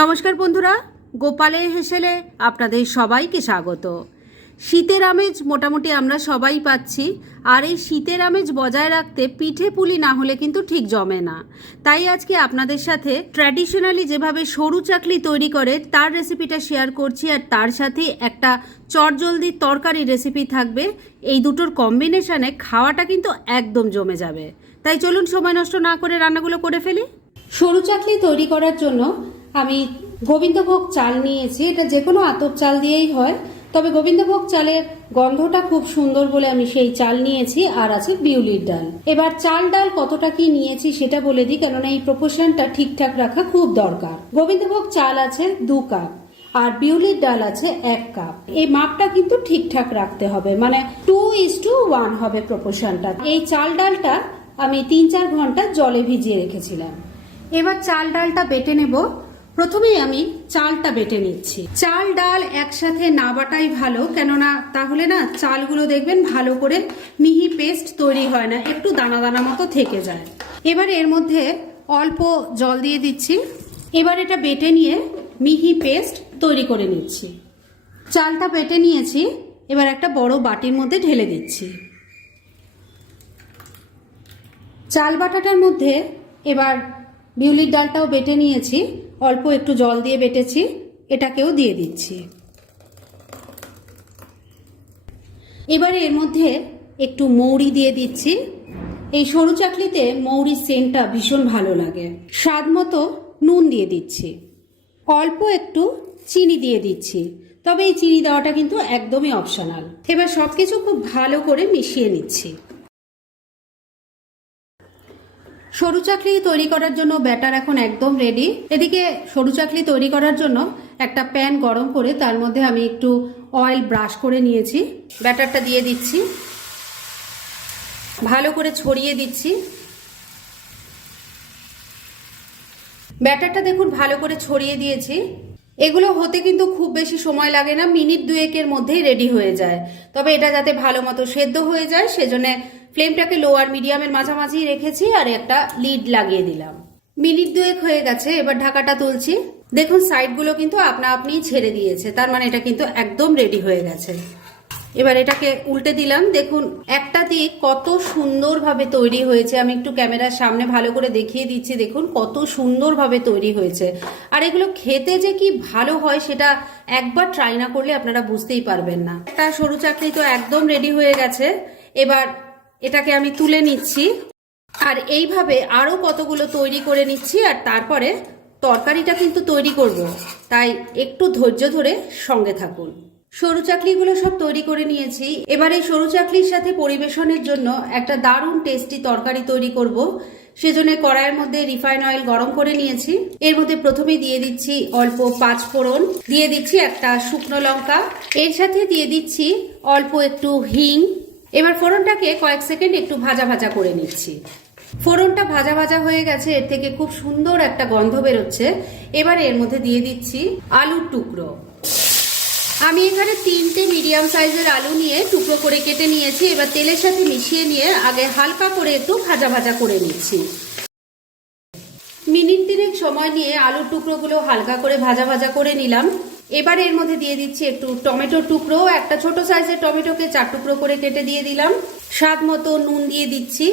নমস্কার বন্ধুরা, গোপালে হেসেলে আপনাদের সবাইকে স্বাগত। শীতের আমেজ মোটামুটি আমরা সবাই পাচ্ছি, আর এই শীতের আমেজ বজায় রাখতে পিঠে পুলি না হলে কিন্তু ঠিক জমে না। তাই আজকে আপনাদের সাথে ট্র্যাডিশনালি যেভাবে সরু চাকলি তৈরি করে, তার রেসিপিটা শেয়ার করছি আর তার সাথে একটা চটজলদি তরকারি রেসিপি থাকবে। এই দুটোর কম্বিনেশনে খাওয়াটা কিন্তু একদম জমে যাবে। তাই চলুন সময় নষ্ট না করে রান্নাগুলো করে ফেলি। সরু চাকলি তৈরি করার জন্য আমি গোবিন্দভোগ চাল নিয়েছি, এটা যে কোনো আতপ চাল দিয়েই হয়। তবে গোবিন্দভোগ চালের গন্ধটা খুব সুন্দর বলে আমি সেই চাল নিয়েছি, আর আছে বিউলির ডাল। এবার চাল ডাল কতটা কি নিয়েছি সেটা বলে দিই, কেননা এই প্রপোর্শনটা ঠিকঠাক রাখা খুব দরকার। গোবিন্দভোগ চাল আছে দু কাপ, আর বিউলির ডাল আছে এক কাপ। এই মাপটা কিন্তু ঠিকঠাক রাখতে হবে মানে টু ইস টু ওয়ান হবে প্রপোর্শনটা এই চাল ডালটা আমি তিন চার ঘণ্টা জলে ভিজিয়ে রেখেছিলাম। এবার চাল ডালটা বেটে নেব। প্রথমেই আমি চালটা বেটে নিচ্ছি। চাল, ডাল একসাথে না বাটাই ভালো, কেননা তাহলে না চালগুলো দেখবেন ভালো করে মিহি পেস্ট তৈরি হয় না, একটু দানা দানা মতো থেকে যায়। এবার এর মধ্যে অল্প জল দিয়ে দিচ্ছি। এবার এটা বেটে নিয়ে মিহি পেস্ট তৈরি করে নিচ্ছি। চালটা বেটে নিয়েছি, এবার একটা বড় বাটির মধ্যে ঢেলে দিচ্ছি। চাল বাটাটার মধ্যে এবার বিউলির ডালটাও বেটে নিয়েছি। অল্প একটু জল দিয়ে বেটেছি। এটাকেও দিয়ে দিচ্ছি। এবারে এর মধ্যে একটু মৌরি দিয়ে দিচ্ছি। এই সরু চাকলিতে মৌরির সেন্টটা ভীষণ ভালো লাগে। স্বাদ মতো নুন দিয়ে দিচ্ছি। অল্প একটু চিনি দিয়ে দিচ্ছি। তবে এই চিনি দেওয়াটা কিন্তু একদমই অপশনাল। এবার সবকিছু খুব ভালো করে মিশিয়ে নিচ্ছি। সরু চাকলি তৈরি করার জন্য ব্যাটার এখন একদম রেডি এদিকে সরু চাকলি তৈরি করার জন্য একটা প্যান গরম করে তার মধ্যে আমি একটু অয়েল ব্রাশ করে নিয়েছি। ব্যাটারটা দিয়ে দিচ্ছি। ভালো করে ছড়িয়ে দিচ্ছি। ব্যাটারটা দেখুন ভালো করে ছড়িয়ে দিয়েছি। এগুলো হতে কিন্তু খুব বেশি সময় লাগে না, মিনিট দুয়েকের মধ্যেই রেডি হয়ে যায়। তবে এটা যাতে ভালো মতো সেদ্ধ হয়ে যায়, সেজন্য ফ্লেমটাকে লো আর মিডিয়ামের মাঝামাঝি রেখেছি আর একটা লিড লাগিয়ে দিলাম। মিনিট দুয়েক হয়ে গেছে, এবার ঢাকাটা তুলছি। দেখুন সাইডগুলো কিন্তু আপনা আপনিই ছেড়ে দিয়েছে, তার মানে এটা কিন্তু একদম রেডি হয়ে গেছে। এবার এটাকে উল্টে দিলাম। দেখুন, একটা দিক কত সুন্দরভাবে তৈরি হয়েছে। আমি একটু ক্যামেরার সামনে ভালো করে দেখিয়ে দিচ্ছি, দেখুন কত সুন্দরভাবে তৈরি হয়েছে। আর এগুলো খেতে যে কি ভালো হয় সেটা একবার ট্রাই না করলে আপনারা বুঝতেই পারবেন না। একটা সরু চাকরি তো একদম রেডি হয়ে গেছে। এবার এটাকে আমি তুলে নিচ্ছি। আর এইভাবে আরও কতগুলো তৈরি করে নিচ্ছি আর তারপরে তরকারিটা কিন্তু তৈরি করব। তাই একটু ধৈর্য ধরে সঙ্গে থাকুন। সরু চাকলিগুলো সব তৈরি করে নিয়েছি। এবার এই সরু চাকলির সাথে পরিবেশনের জন্য একটা দারুণ টেস্টি তরকারি তৈরি করব। সেজন্য কড়াইয়ের মধ্যে রিফাইন অয়েল গরম করে নিয়েছি। এর মধ্যে প্রথমে দিয়ে দিচ্ছি অল্প পাঁচ ফোড়ন। দিয়ে দিচ্ছি একটা শুকনো লঙ্কা। এর সাথে দিয়ে দিচ্ছি অল্প একটু হিং। এবার ফোড়নটাকে কয়েক সেকেন্ড একটু ভাজা ভাজা করে নিচ্ছি। ফোড়নটা ভাজা ভাজা হয়ে গেছে, এর থেকে খুব সুন্দর একটা গন্ধ বেরোচ্ছে। এবার এর মধ্যে দিয়ে দিচ্ছি আলুর টুকরো। আমি এখানে তিনটে মিডিয়াম সাইজের আলু নিয়ে টুকরো করে কেটে নিয়েছি। এবার তেলের সাথে মিশিয়ে নিয়ে আগে হালকা করে একটু ভাজা ভাজা করে নিচ্ছি। মিনিট তিনেক সময় নিয়ে আলুর টুকরোগুলো হালকা করে ভাজা ভাজা করে নিলাম। এবার এর মধ্যে দিয়ে দিচ্ছি একটু টমেটো টুকরো, একটা ছোট সাইজের টমেটোকে চার টুকরো করে কেটে দিয়ে দিলাম। স্বাদ মতো নুন দিয়ে দিচ্ছি।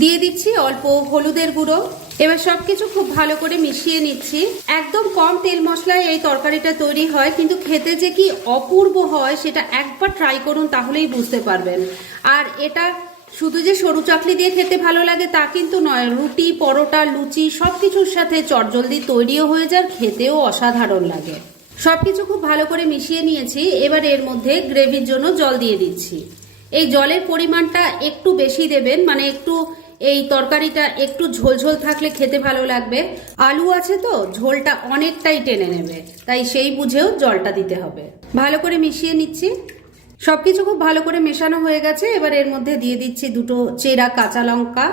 দিয়ে দিচ্ছি অল্প হলুদের গুঁড়ো। এবার সবকিছু খুব ভালো করে মিশিয়ে নিচ্ছি। একদম কম তেল মশলায় এই তরকারিটা তৈরি হয়, কিন্তু খেতে যে কি অপূর্ব হয়, সেটা একবার ট্রাই করুন, তাহলেই বুঝতে পারবেন। আর এটা শুধু যে সরু চাকলি দিয়ে খেতে ভালো লাগে তা কিন্তু নয়, রুটি, পরোটা, লুচি, সবকিছুর সাথে চটজলদি তৈরিও হয়ে যায়, খেতেও অসাধারণ লাগে। সবকিছু খুব ভালো করে মিশিয়ে নিয়েছি, এবার এর মধ্যে গ্রেভির জন্য জল দিয়ে দিচ্ছি। এই জলের পরিমাণটা একটু বেশি দেবেন মানে একটু এই তরকারিটা একটু ঝোলঝোল থাকলে খেতে ভালো লাগবে। আলু আছে তো, ঝোলটা অনেকটাই টেনে নেবে, তাই সেই বুঝেও জলটা দিতে হবে। ভালো করে মিশিয়ে নিচ্ছি। সবকিছু খুব ভালো করে মেশানো হয়ে গেছে। এবার এর মধ্যে দিয়ে দিচ্ছি দুটো চেরা কাঁচা লঙ্কা।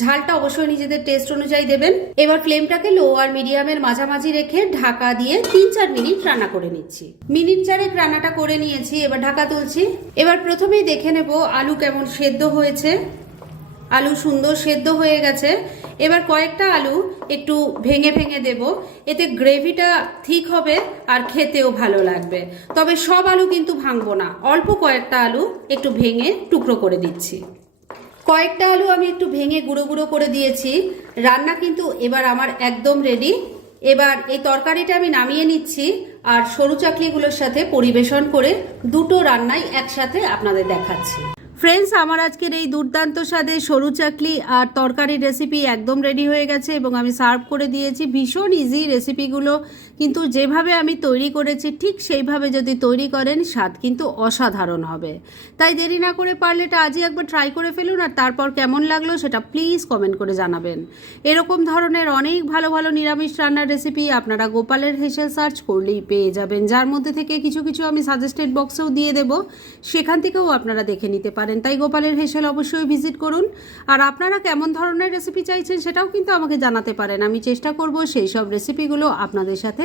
ঝালটা অবশ্যই নিজেদের টেস্ট অনুযায়ী দেবেন। এবার ফ্লেমটাকে লো আর মিডিয়ামের মাঝামাঝি রেখে ঢাকা দিয়ে তিন চার মিনিট রান্না করে নিচ্ছি। মিনিট চারেক রান্নাটা করে নিয়েছি, এবার ঢাকা তুলছি। এবার প্রথমেই দেখে নেব আলু কেমন সেদ্ধ হয়েছে। আলু সুন্দর সেদ্ধ হয়ে গেছে। এবার কয়েকটা আলু একটু ভেঙে ভেঙে দেব। এতে গ্রেভিটা ঠিক হবে। আর খেতেও ভালো লাগবে। তবে সব আলু কিন্তু ভাঙবো না। অল্প কয়েকটা আলু একটু ভেঙে টুকরো করে দিচ্ছি। কয়েকটা আলু আমি একটু ভেঙে গুঁড়ো গুঁড়ো করে দিয়েছি। রান্না কিন্তু এবার আমার একদম রেডি এবার এই তরকারিটা আমি নামিয়ে নিচ্ছি আর সরু চাকলিগুলোর সাথে পরিবেশন করে দুটো রান্নাই একসাথে আপনাদের দেখাচ্ছি। ফ্রেন্ডস আমার আজকের এই দুর্দান্ত স্বাদে সরু চাকলি আর তরকারির রেসিপি একদম রেডি হয়ে গেছে এবং আমি সার্ভ করে দিয়েছি। ভীষণ ইজি রেসিপিগুলো কিন্তু যেভাবে আমি তৈরি করেছি, ঠিক সেইভাবে যদি তৈরি করেন, স্বাদ কিন্তু অসাধারণ হবে। তাই দেরি না করে পারলে এটা আজই একবার ট্রাই করে ফেলুন আর তারপর কেমন লাগল সেটা প্লিজ কমেন্ট করে জানাবেন। এরকম ধরনের অনেক ভালো ভালো নিরামিষ রান্নার রেসিপি আপনারা গোপালের হেসে সার্চ করলেই পেয়ে যাবেন। যার মধ্যে থেকে কিছু কিছু আমি সাজেস্টেড বক্সেও দিয়ে দেব, সেখান থেকেও আপনারা দেখে নিতে পারেন। তাই গোপালের হেসেল অবশ্যই ভিজিট করুন। আর আপনারা কেমন ধরনের রেসিপি চাইছেন সেটাও কিন্তু আমাকে জানাতে পারেন। আমি চেষ্টা করব সেই সব রেসিপিগুলো আপনাদের সাথে